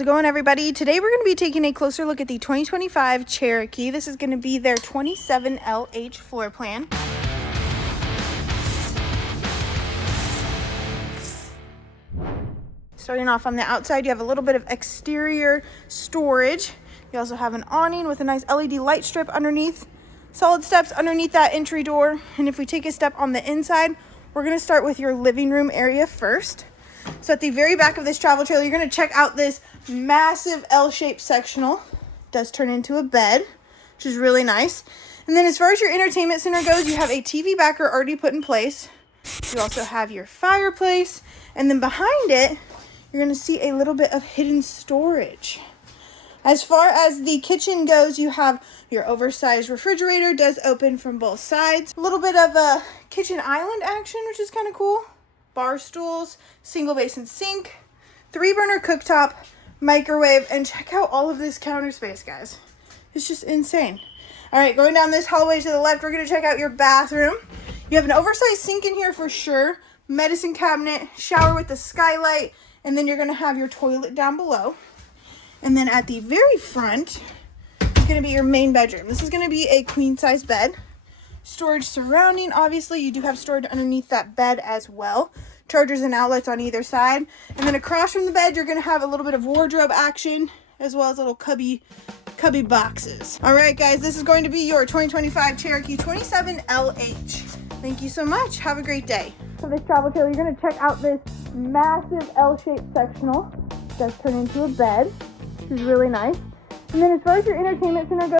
How's it going, everybody? Today we're going to be taking a closer look at the 2025 Cherokee. This is going to be their 27LH floor plan. Starting off on the outside, you have a little bit of exterior storage. You also have an awning with a nice LED light strip underneath. Solid steps underneath that entry door. And if we take a step on the inside, we're going to start with your living room area first. So at the very back of this travel trailer, you're going to check out this massive L-shaped sectional. It does turn into a bed, which is really nice. And then as far as your entertainment center goes, you have a TV backer already put in place. You also have your fireplace. And then behind it, you're going to see a little bit of hidden storage. As far as the kitchen goes, you have your oversized refrigerator, does open from both sides. A little bit of a kitchen island action, which is kind of cool. Bar stools, single basin sink, 3-burner cooktop, microwave, and check out all of this counter space, guys. It's just insane. All right, going down this hallway to the left, we're going to check out your bathroom. You have an oversized sink in here for sure, medicine cabinet, shower with the skylight, and then you're going to have your toilet down below. And then at the very front is going to be your main bedroom. This is going to be a queen-size bed. Storage surrounding, obviously, you do have storage underneath that bed as well. Chargers and outlets on either side. And then across from the bed, you're going to have a little bit of wardrobe action, as well as little cubby boxes. All right, guys, this is going to be your 2025 Cherokee 27LH. Thank you so much. Have a great day. For this travel trailer, you're going to check out this massive L-shaped sectional. It does turn into a bed, which is really nice. And then as far as your entertainment center goes,